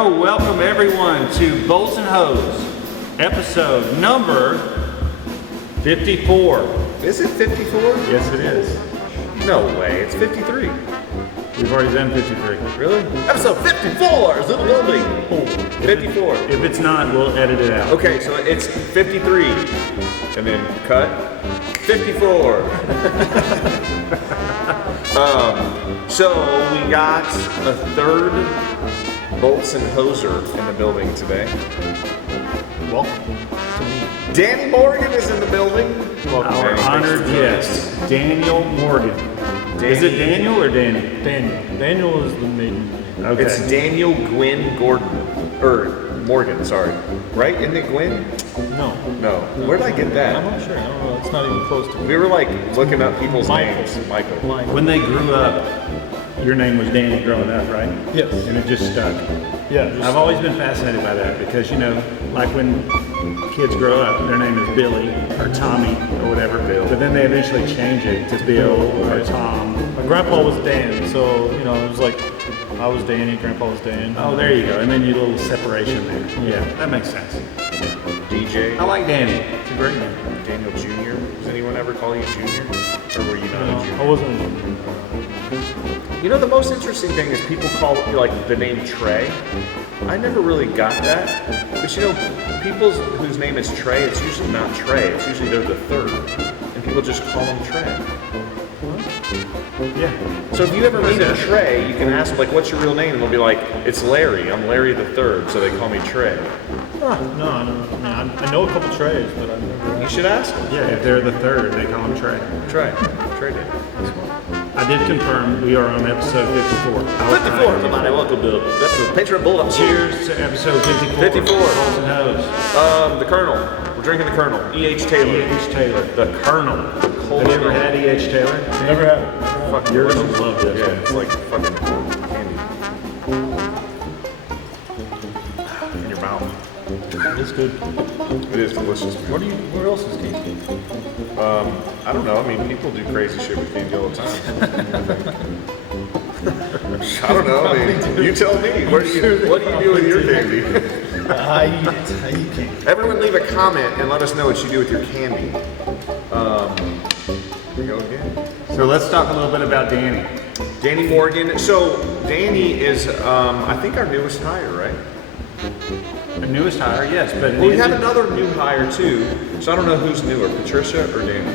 go. Welcome everyone to Bolts and Hose, episode number 54. Is it 54? Yes, it is. No way, it's 53. We've already done 53. Really? Episode 54 is in the building. 54. If it's not, we'll edit it out. Okay, so it's 53. And then cut. 54. So we got a third Bolts and Hoser in the building today. Welcome. Danny Morgan is in the building. Welcome, Our Danny. honored guest, Daniel Morgan. Is it Daniel or Danny? Daniel. Daniel is the maiden name. Okay. It's Daniel Gwynn Gordon. Or Morgan, sorry. Right? Isn't it Gwynn? No. No. Where did I get I'm that? not sure. I don't know. It's not even close to We were like looking up people's Michael. names. Michael. When they grew up, your name was Danny growing up, right? Yes. And it just stuck. Yeah. I've always been fascinated by that because, you know, like when kids grow up, their name is Billy or Tommy or whatever, but then they eventually change it to Bill or Tom. My grandpa was Dan, so, you know, it was like I was Danny, grandpa was Dan. Oh, there you go. And then you little separation there. Yeah, that makes sense. DJ. I like Danny. It's a great name. Daniel Jr. Does anyone ever call you Junior? Or were you not a No, junior? I wasn't. You know, the most interesting thing is people call like the name Trey. I never really got that. But you know, people whose name is Trey, it's usually not Trey. It's usually they're the third. And people just call them Trey. Yeah. So if you ever meet a Trey, you can ask like, what's your real name? And they'll be like, it's Larry. I'm Larry the third, so they call me Trey. No, I know a couple Treys, but I've never. You should ask them. Yeah, if they're the third, they call him Trey. Trey. Trey did. I did confirm we are on episode 54. 54, everybody. Welcome to Patriot Bolt. Cheers to episode 54. 54. Bolts and Hose. The Colonel. We're drinking the Colonel. E.H. Taylor. E.H. Taylor. The Colonel. Have you ever had E.H. Taylor? Never had. Fucking Yours delicious. will love this. Yeah, it's like fucking candy. In your mouth. It's good. It is delicious. Where else is candy? I don't know. I mean, people do crazy shit with candy all the time. I don't know. I mean, you tell me. What do you do with your candy? I eat candy. Everyone leave a comment and let us know what you do with your candy. Here we go again. So let's talk a little bit about Danny. Danny Morgan. So Danny is, I think, our newest hire, right? The newest hire, yes, but Well, we have another new hire too. So I don't know who's newer, Patricia or Danny.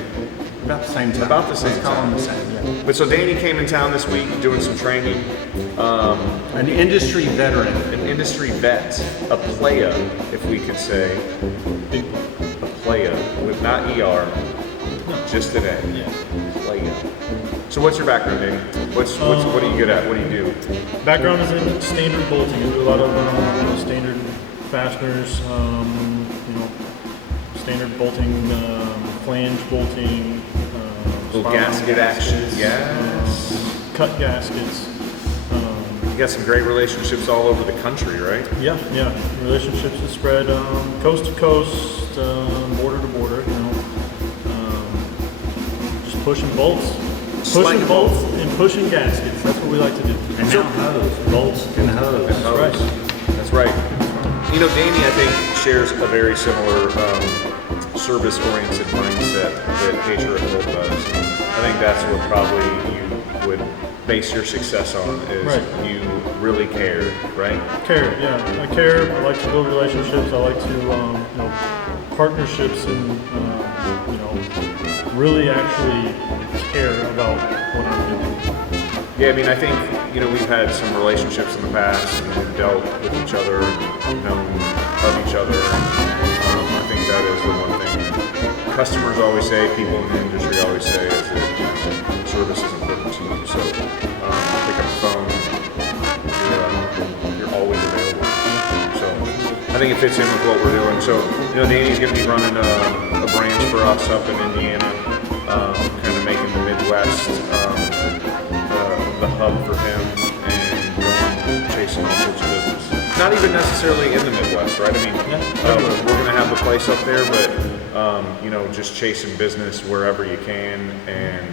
about the same time. About the same Let's call time. them the same. Yeah. But so Danny came in town this week doing some training. An industry veteran. An industry vet, a playa, if we could say, a playa with not ER, just an A. Yeah. Playa. So what's your background, Danny? What are you good at? What do you do? Background is in standard bolting. I do a lot of standard fasteners, standard bolting, flange bolting, Little spiral gasket action. Yes. cut gaskets. You got some great relationships all over the country, right? Yeah. Relationships that spread coast to coast, border to border. Just pushing bolts. Pushing bolts and pushing gaskets. That's what we like to do. And now hose. Bolts and hose. Right. That's right. You know, Danny, I think, shares a very similar service-oriented mindset that Patriot Bolt does. I think that's what probably you would base your success on is Right. you really care, right? Care, yeah. I care. I like to build relationships. I like to, partnerships and, really actually care about what I'm doing. Yeah, I mean, I think, we've had some relationships in the past and we've dealt with each other, known of each other. I think that is the one thing that customers always say, people in the industry always say is that, service is important to you. So, pick up the phone, you're always available. So, I think it fits in with what we're doing. So, Danny's going to be running a branch for us up in Indiana, kind of making the Midwest the hub for him and going chasing all sorts of business. Not even necessarily in the Midwest, right? I mean, we're going to have the place up there, but just chasing business wherever you can and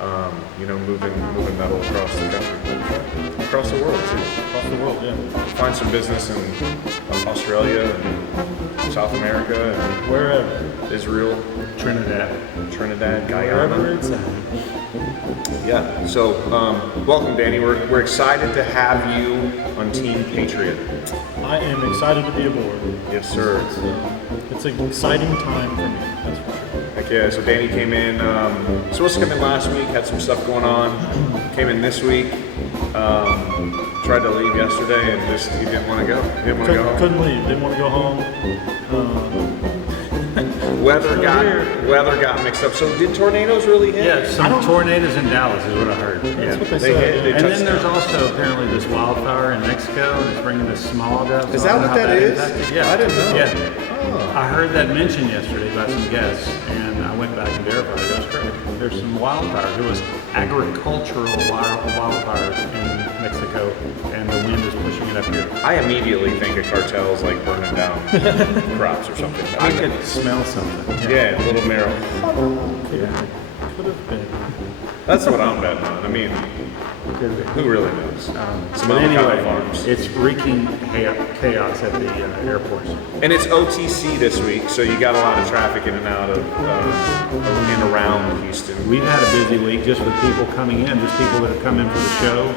moving metal across the country, across the world too. Across the world, yeah. Find some business in Australia and South America and Wherever. Israel, Trinidad. Wherever Guyana. it's at. Yeah. So welcome, Danny. We're excited to have you on Team Patriot. I am excited to be aboard. Yes, sir. It's an exciting time for me, that's for sure. Heck yeah, so Danny came in, supposed to come in last week, had some stuff going on, came in this week, tried to leave yesterday and just, he didn't want to go. He didn't want to go home. Couldn't leave, didn't want to go home. Weather got mixed up. So did tornadoes really hit? Yeah, some tornadoes in Dallas is what I heard. That's what they They said. hit- they yeah. And touched then there's down. also apparently this wildfire in Mexico, and it's bringing this smog up. Is So I that don't know what how that is? impacted- Yeah. I didn't know. Yeah. Oh. I heard that mentioned yesterday by some guests, and I went back and verified it. It was correct. There's some wildfires. It was agricultural wildfires in Mexico, and the wind is pushing it up here. I immediately think a cartel's like burning down crops or something. I could smell something. Yeah, a little marrow. Yeah. Could have been. That's what I'm betting on. I mean, Could be. who really knows? Some But avocado anyway, farms. it's wreaking chaos at the airports. And it's OTC this week, so you got a lot of traffic in and out of and around Houston. We've had a busy week just with people coming in, just people that have come in for the show.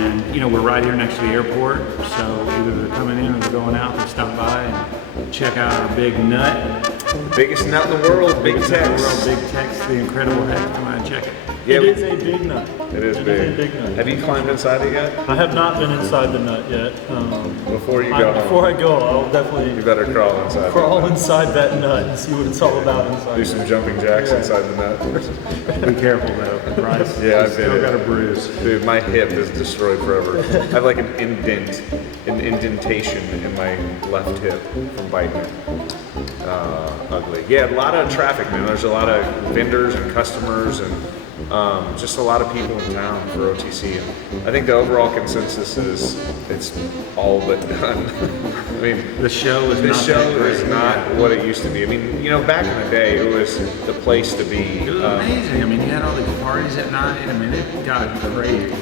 And, we're right here next to the airport, so either they're coming in or they're going out, they stop by and check out our big nut. The biggest nut in the world, Big Biggest nut in the Tex. world, Big Tex, the incredible heck. Come on and check it. Yeah, It is a big nut. it is a big. big nut. Have you climbed inside it yet? I have not been inside the nut yet. Before you go Before home, I go, I'll you definitely better crawl inside. crawl inside that nut and see what it's all about Do inside. some jumping jacks Yeah. inside the nut. Be careful though, Bryce. Yeah, I've You've still been got a it. bruise. Dude, my hip is destroyed forever. I have like an indentation in my left hip from biting it. Ugly. Yeah, a lot of traffic, man. There's a lot of vendors and customers and just a lot of people in town for OTC. And I think the overall consensus is it's all but done. I mean, The show is the not show that great. is not what it used to be. I mean, back in the day, it was the place to be. It was amazing. I mean, you had all these parties at night. I mean, it got crazy.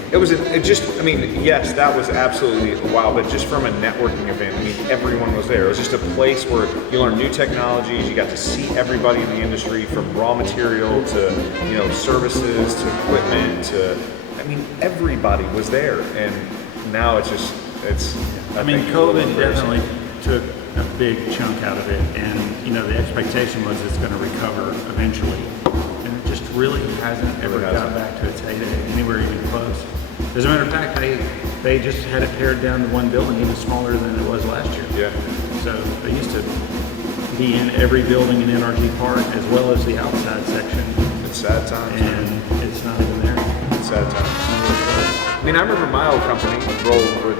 Yes, that was absolutely wild, but just from a networking event, I mean, everyone was there. It was just a place where you learned new technologies, you got to see everybody in the industry from raw material to, services to equipment to, everybody was there. And now it's I mean, think, a little COVID crazy. definitely took a big chunk out of it, and the expectation was it's going to recover eventually, and it just really hasn't ever got hasn't. back to its heyday anywhere even close. As a matter of fact, they just had it pared down to one building, even smaller than it was last year. Yeah. So they used to be in every building in NRG Park as well as the outside section, It's sad times. and it's not even there. It's sad times. I mean, I remember my old company,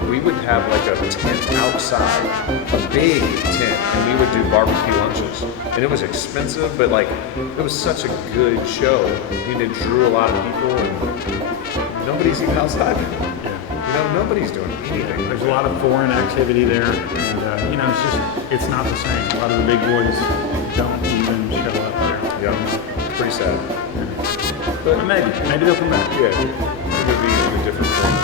we would have like a tent outside, a big tent, and we would do barbecue lunches. And it was expensive, but it was such a good show. I mean, it drew a lot of people, and nobody's even outside. Yeah. Nobody's doing anything. There's a lot of foreign activity there, and it's not the same. A lot of the big boys don't even show up there. Yeah, it's pretty sad. But maybe they'll come back. Yeah, it would be a different thing.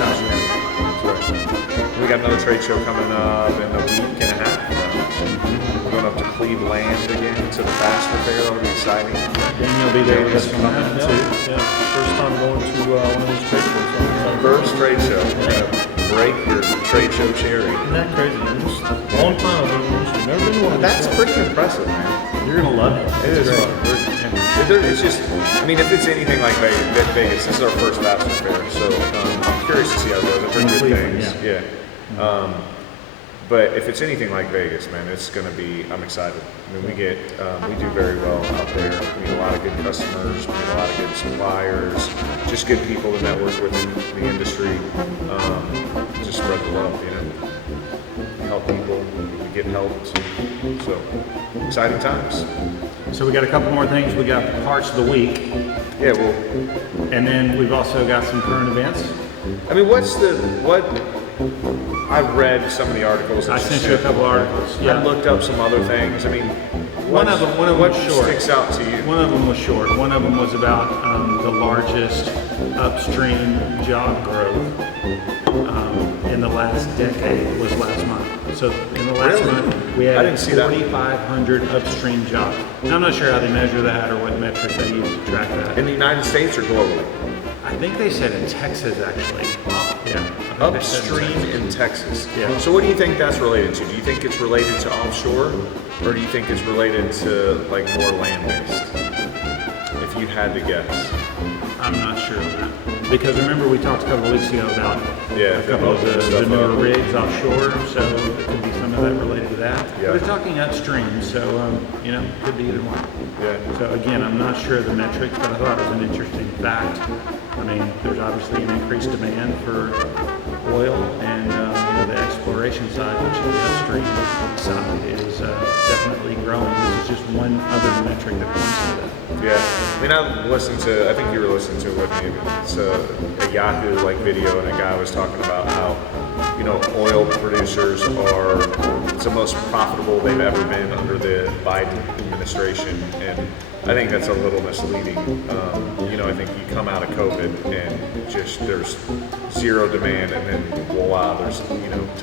That's right. We got another trade show coming up in a week and a half. We're going up to Cleveland again to the Fastener Fair. That'll be exciting. And you'll be there with us on that too. Yeah. First time going to one of these trade shows. So I'm excited. First trade show. We're gonna break your trade show cherry. Isn't that crazy? It's a long time I've been in the industry. Never been to one of these That's shows. pretty impressive, man. You're gonna love it. It is It's fun. great. It's just, if it's anything like Vegas, this is our first Fastener Fair, so I'm curious to see how it goes. I've heard In good Cleveland, things. Yeah. But if it's anything like Vegas, man, it's going to be, I'm excited. I mean, we do very well out there. We meet a lot of good customers, we meet a lot of good suppliers, just good people to network with in the industry. Just spread the love, help people, we get helped. So, exciting times. So we got a couple more things. We got the parts of the week, Yeah, well, and then we've also got some current events. I mean, I read some of the articles. that I sent you a couple articles. I looked up some other things. I mean, One of them what was short. sticks out to you? One of them was short. One of them was about the largest upstream job growth in the last decade was last month. So in the last Really? month, we I had didn't see that. 4,500 upstream jobs. Now, I'm not sure how they measure that or what metric they use to track that. In the United States or globally? I think they said in Texas, actually. Yeah. I think they said in Upstream Texas. in Texas. Yeah. So what do you think that's related to? Do you think it's related to offshore, or do you think it's related to like more land-based? If you had to guess. I'm not sure on that. Because remember we talked a couple of weeks ago about a couple of the stuff newer up. rigs offshore, so it could be some of that related to that. Yeah. We're talking upstream, so could be either one. Yeah. So again, I'm not sure of the metrics, but I thought it was an interesting fact. I mean, there's obviously an increased demand for oil, and the exploration side, which is the upstream side, is definitely growing. This is just one other metric that points to that. Yeah, I mean, I think you were listening to it with me. It's a Yahoo video, and a guy was talking about how, oil producers it's the most profitable they've ever been under the Biden administration, and I think that's a little misleading. I think you come out of COVID and just there's zero demand, and then voila, there's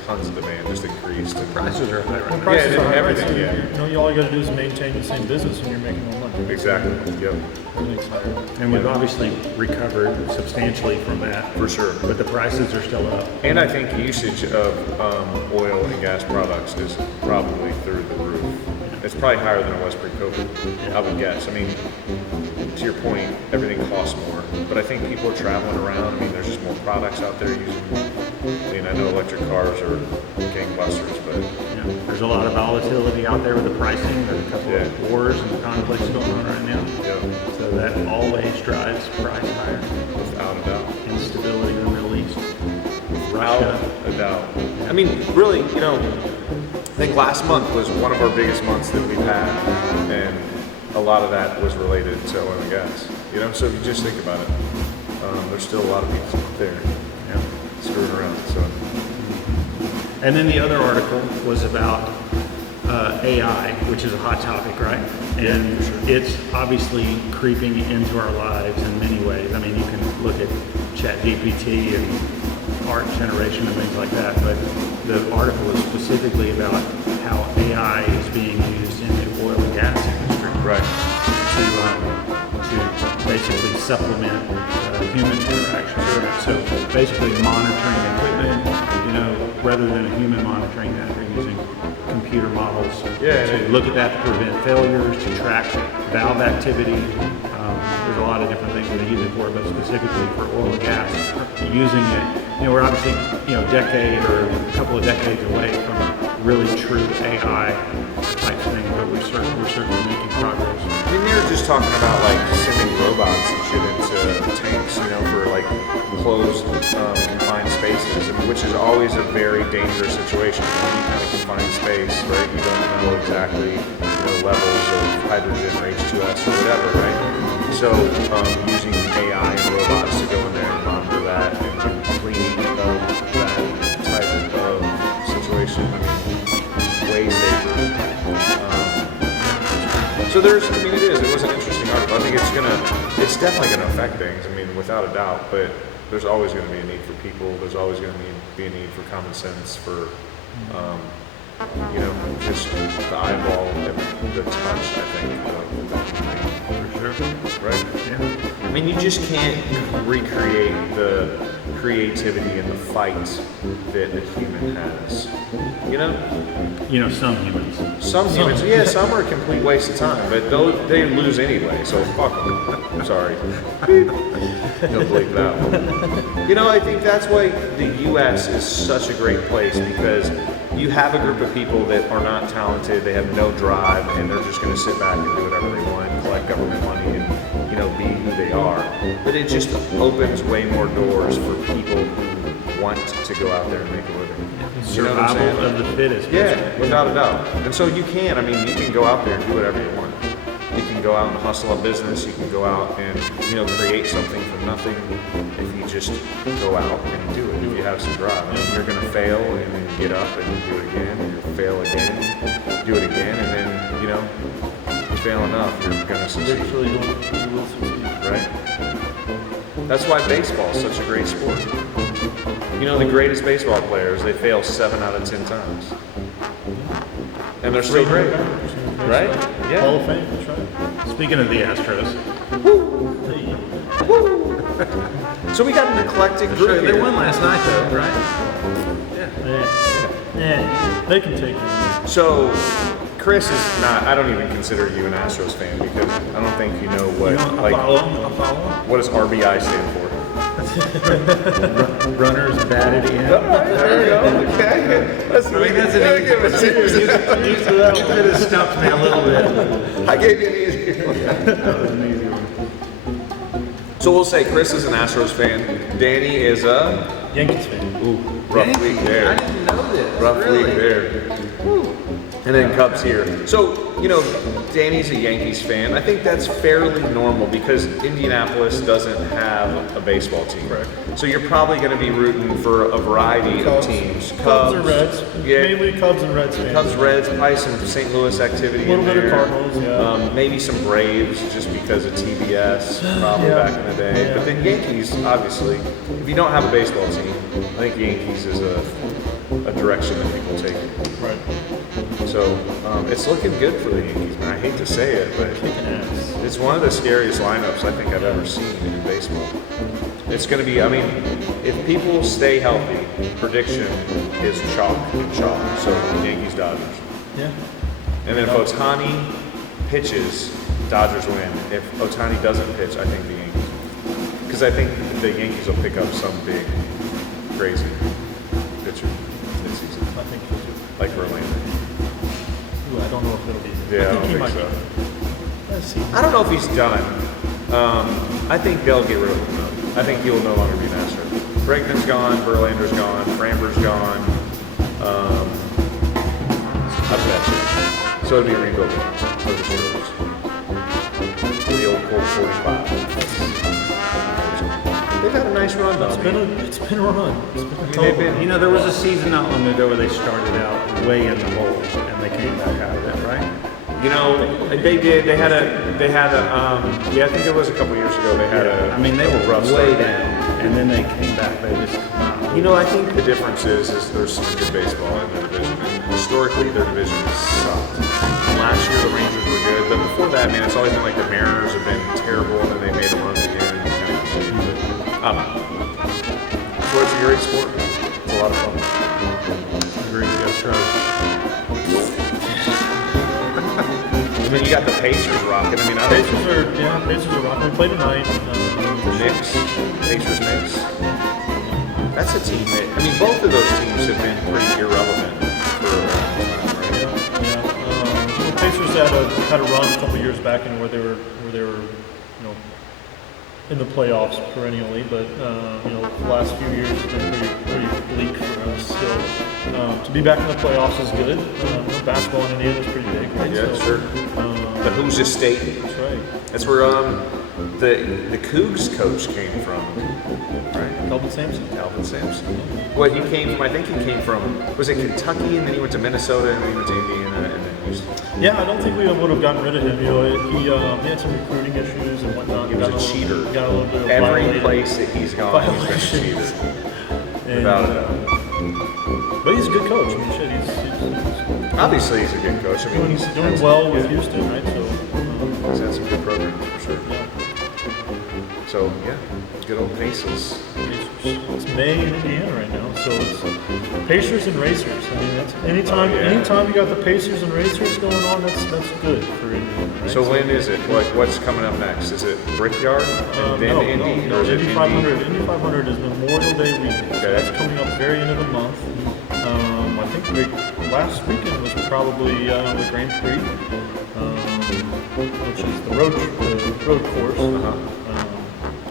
tons of demand just increased. And Prices are high right now. Prices Yeah, are high, everything, right? So, yeah. all you got to do is maintain the same business, and you're making more money. Exactly. Yep. Everything's higher. And we've obviously recovered substantially from that. For sure. But the prices are still up. And I think usage of oil and gas products is probably through the roof. It's probably higher than it was pre-COVID, I would guess. I mean, to your point, everything costs more. But I think people are traveling around. I mean, there's just more products out there using. I know electric cars are gangbusters, but There's a lot of volatility out there with the pricing. There's a couple of wars and conflicts going on right now. yeah, So that always drives price higher. without a doubt. Instability in the Middle East. Without Russia. a doubt. I mean, really, I think last month was one of our biggest months that we've had, and a lot of that was related to oil and gas. So if you just think about it, there's still a lot of people out there screwing around. So And then the other article was about AI, which is a hot topic, right? And it's obviously creeping into our lives in many ways. I mean, you can look at ChatGPT and art generation and things like that, but the article is specifically about how AI is being used in the oil and gas industry right. to basically supplement human interaction. So basically monitoring equipment, rather than a human monitoring that, they're using computer models to look at that to prevent failures, to track valve activity. There's a lot of different things that they use it for, but specifically for oil and gas, using it, we're obviously, decade or a couple of decades away from really true AI type thing, but we're certainly making progress. I mean, they were just talking about sending robots and shit into tanks, for closed, confined spaces, which is always a very dangerous situation. In any kind of confined space, right? You don't know exactly, levels of hydrogen or H2S or whatever, right? So, using AI and robots to go in there and monitor that and cleaning that type of situation, I mean, way safer. So it was an interesting article. I think it's definitely gonna affect things. I mean, without a doubt. But there's always gonna be a need for people. There's always gonna be a need for common sense, for just the eyeball and the touch. I think For sure. right. Yeah. I mean, you just can't recreate the creativity and the fight that a human has. Some humans. Some humans, some are a complete waste of time, but they lose anyway, so fuck them. I'm sorry. Don't believe that one. I think that's why the U.S. is such a great place, because you have a group of people that are not talented, they have no drive, and they're just going to sit back and do whatever they want, and collect government money, and be who they are. But it just opens way more doors for people who want to go out there and make a living. You know what I'm saying? Survival of the fittest. Yeah, without a doubt. And so you can go out there and do whatever you want. You can go out and hustle a business. You can go out and create something from nothing. If you just go out and do it, if you have some drive, you're going to fail and then get up and do it again, and you fail again, do it again, and then you fail enough, you're going to succeed. Eventually you will succeed. Right? That's why baseball is such a great sport. The greatest baseball players, they fail 7 out of 10 times. And they're still great. Right? Yeah. Hall of Fame, that's right. Speaking of the Astros, So we got an eclectic group they here. won last night though, right? Yeah, they can take it. So Chris is not, I don't even consider you an Astros fan because I don't think you know what, I'll follow them. what does RBI stand for? Runners batted in. There we go. Okay. That's I mean, that's an easy one. You could have stumped me a little bit. I gave you an easy one. That was an easy one. So we'll say Chris is an Astros fan. Danny is a Yankees fan. rough week there. I didn't know this. Rough really. week there. And then Cubs here. So, Danny's a Yankees fan. I think that's fairly normal because Indianapolis doesn't have a baseball team. Correct. So you're probably going to be rooting for a variety of teams. Cubs or Reds. Yeah. Mainly Cubs and Reds fans. Cubs, Reds, probably some St. Louis activity A little in bit of there. Cardinals, yeah. Maybe some Braves just because of TBS, probably Yeah. back in the day. Yeah. But then Yankees, obviously, if you don't have a baseball team, I think Yankees is a direction that people take. Right. So it's looking good for the Yankees, man. I hate to say it, but Kicking ass. it's one of the scariest lineups I think I've ever seen in baseball. It's going to be, if people stay healthy, prediction is chalk and chalk. So Yankees, Dodgers. Yeah. And then if Ohtani pitches, Dodgers win. If Ohtani doesn't pitch, I think the Yankees win. Because I think the Yankees will pick up some big, crazy pitcher this season. I think so too. Like Verlander. Ooh, I don't know if it'll be. Yeah, I I don't think he think might so. be. Let's see. I don't know if he's done. I think they'll get rid of him though. I think he will no longer be an Astro. Bregman's gone, Verlander's gone, Framber's gone. I bet you. So it'll be a rebuild of the Steelers. The old Colt 45. They've had a nice run though. It's been a run. It's been a they've been- There was a season not long ago where they started out way in the hole and they came back out of it, right? They did. They had a. Yeah, I think it was a couple years ago. They had a. They were rough way start. down, and then they came back. They just, I think the difference is there's some good baseball in their division. And historically, their division has sucked. Last year, the Rangers were good, but before that, man, it's always been like the Mariners have been terrible, and then they made a run again. And kind of continued. I don't know. So it's a great sport. It's a lot of fun. agreed, Astros. And then you got the Pacers rocking. I don't Pacers are rocking. We play tonight. Knicks, Pacers, Knicks. That's a team that, both of those teams have been pretty irrelevant for a long time, right? Yeah. The Pacers had a run a couple years back in where they were in the playoffs perennially, but the last few years have been pretty bleak for us still. To be back in the playoffs is good. Basketball in Indiana is pretty big, right? Yeah, sure. The Hoosier State. That's right. That's where the Cougs coach came from, right? Calvin Sampson. Alvin Sampson. Well, he came from, I think he came from, was it Kentucky, and then he went to Minnesota, and then he went to Indiana, and then Houston. Yeah, I don't think we would have gotten rid of him. He had some recruiting issues and whatnot. He was a cheater. Got a little bit of Every violated- place that he's gone, he's been a cheater. And, Without a doubt. But he's a good coach. Shit, he's Obviously, he's a good coach. he's doing well with Houston, right? So, He's had some good programs, for sure. yeah. So, yeah, good old Pacers. It's May in Indiana right now, so it's Pacers and Racers. That's anytime you got the Pacers and Racers going on, that's good for Indiana. Right? So when is it? What's coming up next? Is it Brickyard and then Indy? No, or is it Indy 500. Indy 500 is Memorial Day weekend. So Okay. that's coming up very end of the month. I think the last weekend was probably the Grand Prix, which is the road course.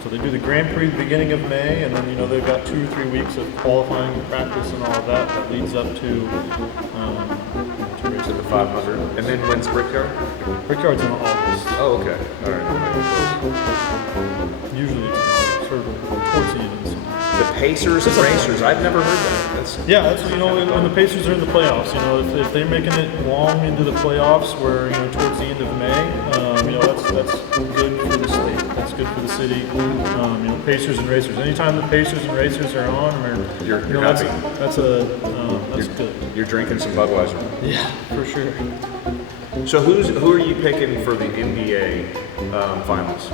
So they do the Grand Prix the beginning of May, and then they've got 2 or 3 weeks of qualifying and practice and all of that leads up to the 500? And then when's Brickyard? Brickyard's in August. Oh, okay. All right. Usually it's sort of towards the end of the season. The Pacers and Racers. I've never heard that. That's Yeah, that's when the Pacers are in the playoffs. If they're making it long into the playoffs, where towards the end of May, that's good for the state. That's good for the city. Pacers and Racers. Anytime the Pacers and Racers are on, You're that's happy. that's good. You're drinking some Budweiser. Yeah, for sure. So who are you picking for the NBA finals?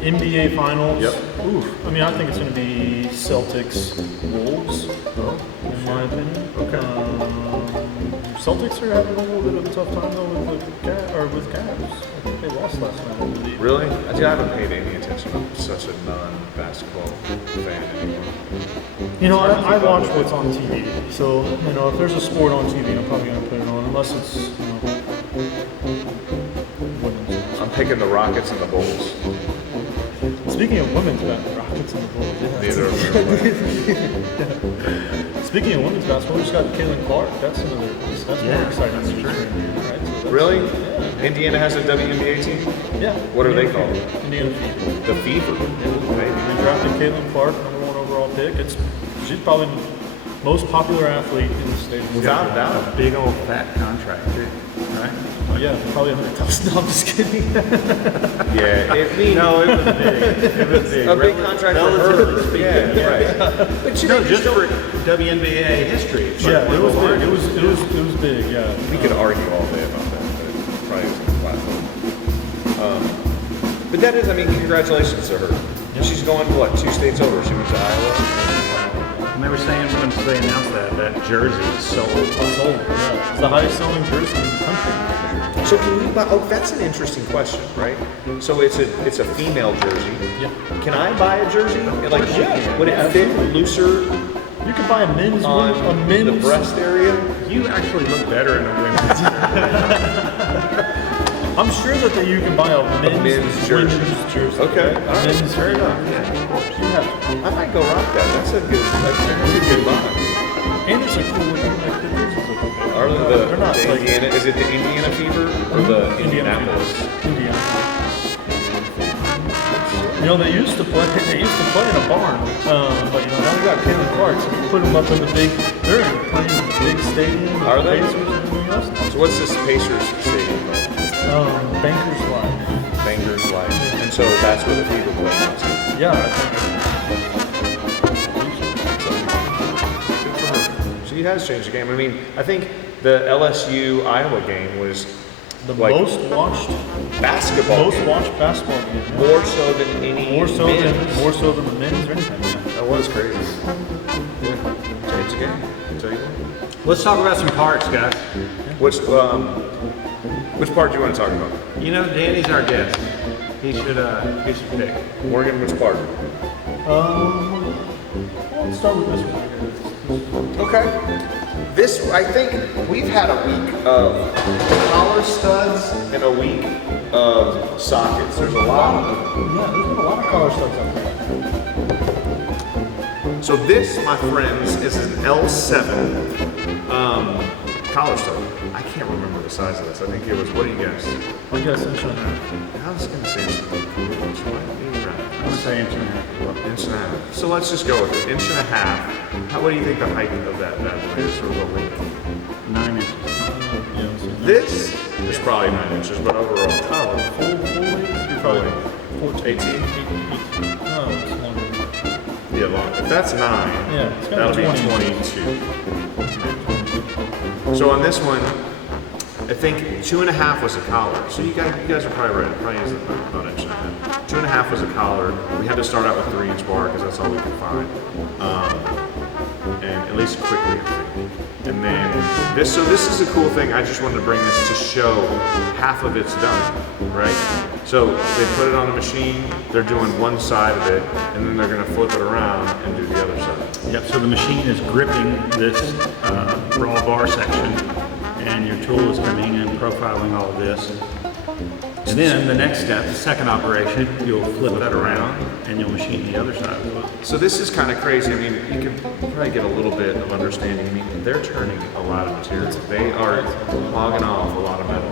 NBA Finals. Yep. Oof. I think it's going to be Celtics Wolves. In my opinion. Okay. Celtics are having a little bit of a tough time though with Cavs. I think they lost last night, I believe. Really? I haven't paid any attention. I'm such a non-basketball fan anymore. I watch what's on TV. So if there's a sport on TV, I'm probably going to put it on, unless it's women's. I'm picking the Rockets and the Bulls. Speaking of women's basketball, Rockets and the Bulls. Neither of them are playing. Speaking of women's basketball, we just got Caitlin Clark. That's more exciting. that's news true. for Indiana, right? So that's- Really? Yeah. Indiana has a WNBA team? Yeah. What are they Indiana called? Fever. Indiana Fever. The Fever. They drafted Caitlin Clark, #1 overall pick. She's probably the most popular athlete in the state. Without doubt. A big old fat contract too, right? Yeah, probably $100,000. No, I'm just kidding. Yeah, it means No, it was big. It was big. a big contract for her. Yeah, right. But Just for WNBA history. It's Yeah, like it was one of big. the It was big. Yeah. We could argue all day about that, but it probably isn't the platform. But that is, congratulations to her. Yeah. She's going, 2 states over? She went to Iowa. And they were saying when they announced that jersey is sold. Sold. Yeah. It's the highest selling jersey in the country. So can you buy, that's an interesting question, right? So it's a female jersey. Yeah. Can I buy a jersey? Would it fit looser You could buy a men's on the breast area? You actually look better in a women's. I'm sure that you can buy a men's jersey. women's jersey. Okay, all right. Men's Fair enough. Yeah, of course. Yeah. I might go rock that. That's a good buy. And it's a cool looking, the jerseys look okay. Are They're not the like Indiana? Is it the Indiana Fever or the Indianapolis? Indiana. They used to play in a barn, but now we got Caitlin Clark, so we put them up in they're playing in the big stadium. Are they? Pacers and everything else. So what's this Pacers stadium called? Bankers Live. Bangers Life. And so that's where the Fever play now too. Yeah, I think. Good for her. She has changed the game. I think the LSU Iowa game was The like most watched basketball game. basketball game. More so than any More so than the men's or anything. That was crazy. Yeah. Change the game. I'll tell you what. Let's talk about some parts, guys. Which part do you want to talk about? Danny's our guest. He should pick. Morgan, which part? Let's start with this one. Okay. This, I think, we've had a week of collar studs and a week of sockets. There's a lot of them. Yeah, there's been a lot of color stuff out there. So this, my friends, is an L7 collar stud. I can't remember the size of this. I think it was, what do you guess? I guess I'm sure. I was going to say something. I'm gonna say inch and a half. Inch and a half. So let's just go with it. Inch and a half. What do you think the height of that bad boy is, or the length? 9 inches. This is probably 9 inches, but overall. Oh, full length? You're probably 14. 18? No, it's longer. Yeah, long. If that's 9, Yeah, it's that'll gonna be be 22. So on this one, I think 2.5 was a collar. So you guys are probably right. It probably is about an inch and a half. 2.5 was a collar. We had to start out with 3-inch bar because that's all we could find. And at least quickly, I think. And then this is a cool thing. I just wanted to bring this to show half of it's done, right? So they put it on a machine, they're doing one side of it, and then they're gonna flip it around and do the other side. Yep, so the machine is gripping this raw bar section, and your tool is coming and profiling all of this. And then the next step, the second operation, you'll flip that around and you'll machine the other side of it. So this is kind of crazy. You can probably get a little bit of understanding. They're turning a lot of materials. They are clogging off a lot of metal.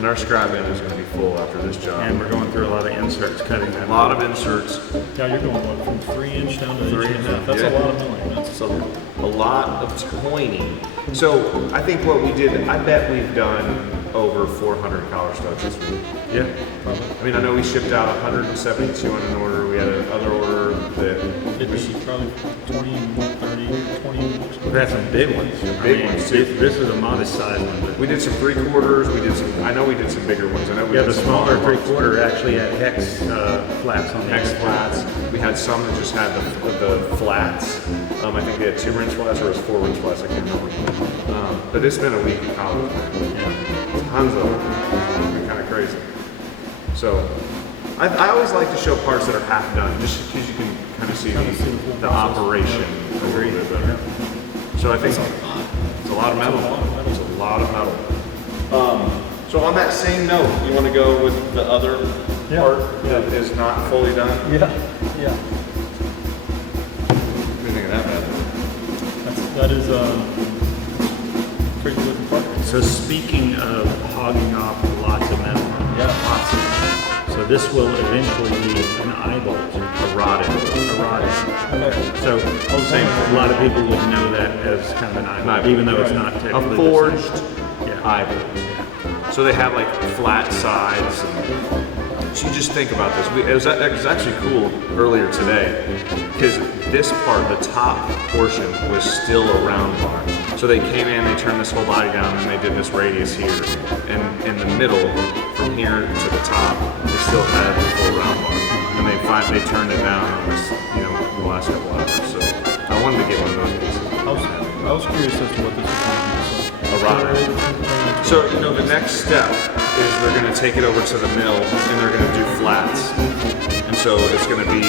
And our scrap bin is going to be full after this job. And we're going through a lot of inserts, cutting that. A lot of inserts. Now you're going what, from 3-inch down to 1.5 inch? That's Yeah. a lot of milling. That's So a lot of toining. So I think what we did, I bet we've done over 400 collar studs this week. Yeah. I mean, I know we shipped out 172 on an order. We had another order that it'd be probably 20, 30, 20. We've had some big ones. Big ones, too. This is a modest size one, but we did some 3/4. We did some. I know we did some bigger ones. I know we yeah, did the some smaller ones. 3/4 actually had hex flats on the Hex end. flats. We had some that just had the flats. I think they had 2-inch flats or it was 4-inch flats. I can't remember. But it's been a week of college, man. Tons of them. It's been kind of crazy. So I always like to show parts that are half done, just because you can kind of see the operation a little bit better. So I think it's a lot of metal. It's a lot of metal. So on that same note, you want to go with the other part that is not fully done? Yeah. What do you think of that, man? That is crazy looking part. So speaking of hogging off lots of metal, so this will eventually be an eye bolt, a rod end. So I'll say a lot of people would know that as kind of an eye bolt, even though it's not technically A forged the same. eye bolt. So they have like flat sides. So you just think about this. It was actually cool earlier today because this part, the top portion, was still a round bar. So they came in, they turned this whole body down, and they did this radius here. And in the middle, from here to the top, they still had the full round bar. And they turned it down on this, the last couple hours. So I wanted to get one of those pieces. I was curious as to what this is going to be. A rod. So, the next step is they're going to take it over to the mill and they're going to do flats. And so it's going to be,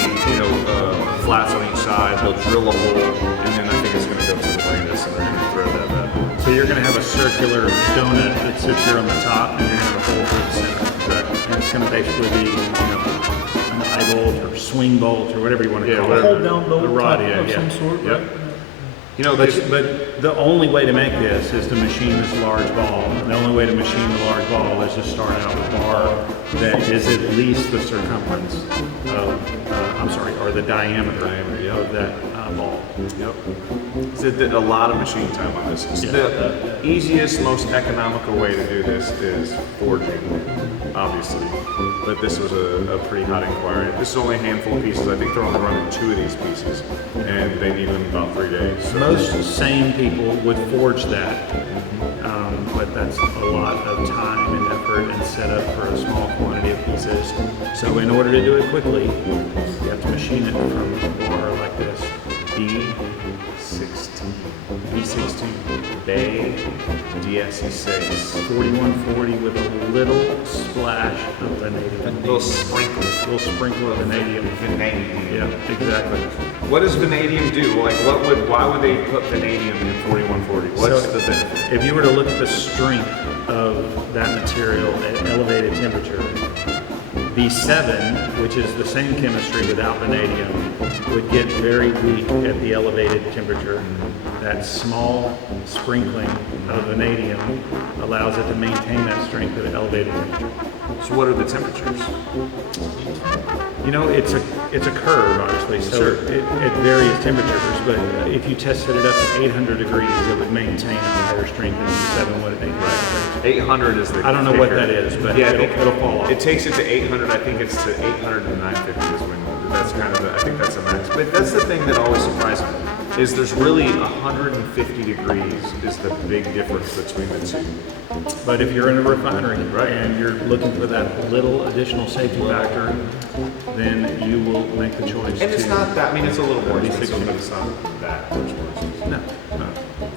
flats on each side. They'll drill a hole and then I think it's going to go to the greenness and they're going to throw that back. So you're going to have a circular donut that sits here on the top and you're going to have a hole through the center. And it's going to basically be, an eye bolt or swing bolt or whatever you want to call it. A hold down bolt A rod, of some sort, Yep. right? But the only way to make this is to machine this large ball. The only way to machine the large ball is to start out with a bar that is at least the circumference of, or the diameter of that ball. Yep. It's a lot of machine time on this. The easiest, most economical way to do this is forging, obviously. But this was a pretty hot inquiry. This is only a handful of pieces. I think they're only running 2 of these pieces, and they need them about 3 days. So. Most sane people would forge that, but that's a lot of time and effort and setup for a small quantity of pieces. So in order to do it quickly, you have to machine it from a bar like this. B16, Bay, DSC6, 4140 with a little splash of vanadium. A little sprinkle. A little sprinkle of vanadium. Vanadium. Yeah, exactly. What does vanadium do? Why would they put vanadium in 4140? What's the benefit? If you were to look at the strength of that material at elevated temperature, B7, which is the same chemistry without vanadium, would get very weak at the elevated temperature. That small sprinkling of vanadium allows it to maintain that strength at an elevated temperature. So what are the temperatures? It's a curve, obviously, so at various temperatures, but if you tested it up to 800 degrees, it would maintain a higher strength than B7 would at 800 degrees. 800 is the I don't know what that is, but it'll fall off. It takes it to 800. I think it's to 800 to 950 is when that's kind of I think that's a max. But that's the thing that always surprises me is there's really 150 degrees is the big difference between the two. But if you're in a refinery and you're looking for that little additional safety factor, then you will make the choice. And it's not that. I mean, it's a little more expensive, 16. but it's not that much more expensive. No.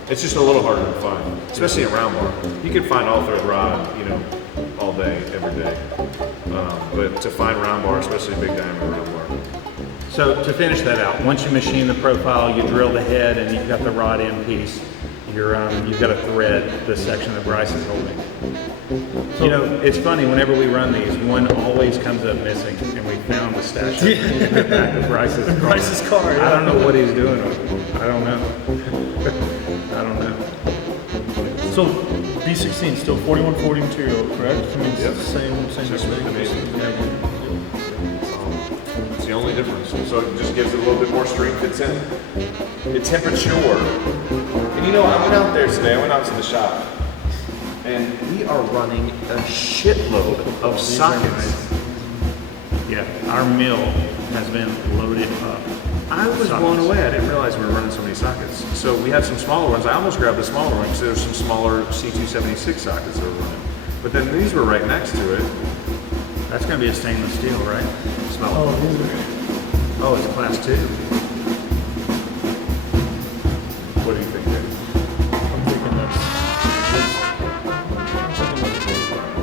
It's just a little harder to find, especially a round bar. You can find all thread rod, all day, every day. But to find round bar, especially big diameter round bar. So to finish that out, once you machine the profile, you drill the head, and you've got the rod end piece. You've got to thread the section that Bryce is holding. It's funny, whenever we run these, one always comes up missing, and we found the stash in the back of Bryce's car. Bryce's car, yeah. I don't know what he's doing with it. I don't know. So B16 still 4140 material, correct? I mean, it's Yep. the same Just thing. amazing. It's the only difference. So it just gives it a little bit more strength. It's temperature. And you know, I went out there today. I went out to the shop, and we are running a shitload of sockets. Yeah, our mill has been loaded up. I was blown away. I didn't realize we were running so many sockets. So we had some smaller ones. I almost grabbed the smaller one because there's some smaller C276 sockets that were running. But then these were right next to it. That's going to be a stainless steel, right? Smell it. Oh, Oh, it's class 2. What do you think, Dave? I'm thinking that's.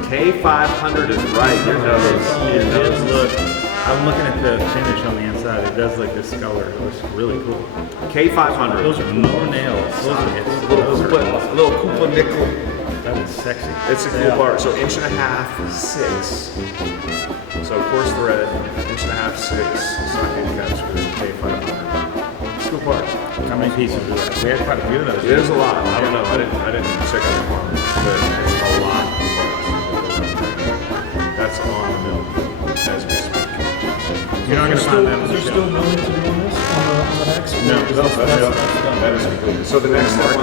K500 is right. Your nose. It does look. I'm looking at the finish on the inside. It does look discolored. It looks really cool. K500. Those are no nails. Those are awesome. Little Koopa nickel. That is sexy. It's a cool part. So 1.5", 6. So coarse thread, 1.5", 6 socket caps for the K500. It's a cool part. How many pieces is that? We had quite a few of those. There's a lot. I don't know. I didn't check out the farm, but it's a lot of parts. That's on the mill as we speak. You're not going to find that on Is the there still shelf. millions to do on this on the next? No, Or is no, that's done? That is completed. So the next step is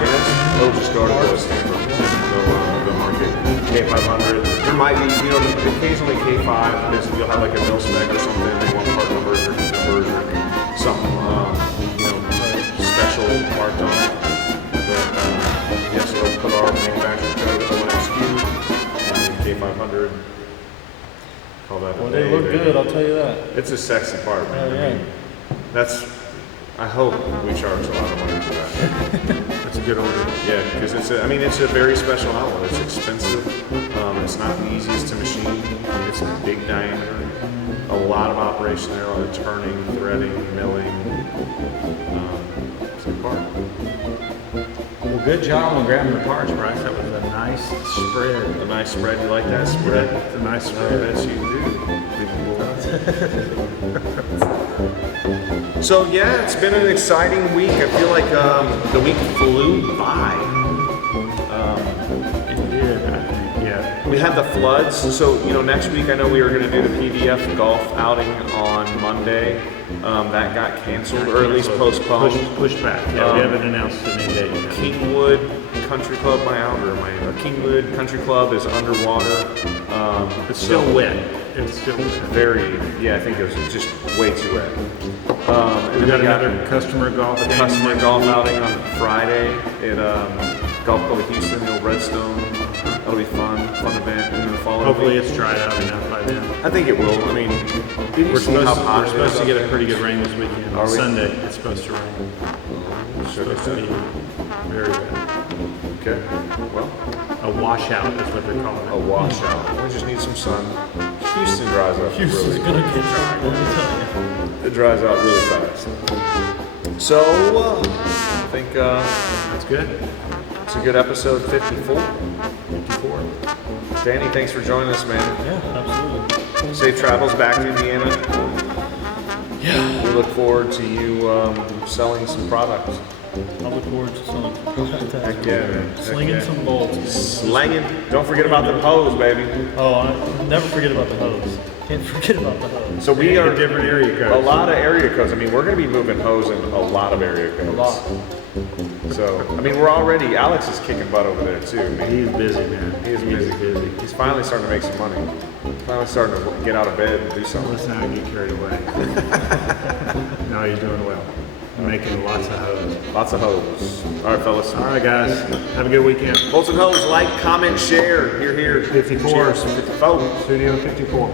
they'll just go to the stand the market K500. There might be, you know, occasionally K5 is you'll have like a mil spec or something. They want part numbers or numbers or something, you know, special marked on it. But yeah, so they'll put our manufacturer code ONXQ and K500. Call that a Well, day, they look baby. good, I'll tell you that. It's a sexy part, man. Yeah, I mean, that's. I hope we charge a lot of money for that. That's a good order. Yeah, because it's a very special outlet. It's expensive. It's not the easiest to machine. It's a big diameter. A lot of operation there on the turning, threading, milling. It's a part. Well, good job on grabbing the parts, Bryce. That was a nice spread. A nice spread. You like that spread? It's a nice Oh, spread. yes, you do. So yeah, it's been an exciting week. I feel like the week flew by. It did, I think, yeah. We had the floods, so you know next week I know we were going to do the PVF golf outing on Monday. That got canceled or at least postponed. Pushed back. Yeah, we haven't announced the new date yet. Kingwood Country Club, Kingwood Country Club is underwater. It's still wet. It's still wet. I think it was just way too wet. And We then got another customer golf game. customer golf outing on Friday at Golf Club of Houston, the old Redstone. That'll be fun event. And then the following Hopefully week, it's dried out enough by then. I think it will. I mean, did you We're see how hot supposed, it we're is supposed to out get there? a pretty good rain this weekend. Are we? Sunday, it's supposed to rain. It's supposed to be very wet. Okay. Well, A washout is what they're calling a it. washout. We just need some sun. Houston dries up Houston's really gonna get dry, let me tell you. It dries out really fast. So, I think That's good. it's a good episode 54. 54. Danny, thanks for joining us, man. Yeah, absolutely. Safe travels back to Indiana. Yeah. We look forward to you selling some products. I look forward to some Heck yeah, man. Heck slinging yeah. some bolts. Slanging. Don't forget about the hose, baby. Oh, I never forget about the hose. Can't forget about the hose. So we are different area codes. a lot of area codes. I mean, we're going to be moving hose in a lot of area codes. A lot. So, I mean, Alex is kicking butt over there too. I mean, He's busy, man. he is busy. He's finally starting to make some money. Finally starting to get out of bed and do something. Let's not get carried away. No, he's doing well. Making lots of hose. Lots of hose. All right, fellas. All right, guys. Have a good weekend. Bolts and hose, like, comment, share. Here. 54. Cheers. 54. Studio 54.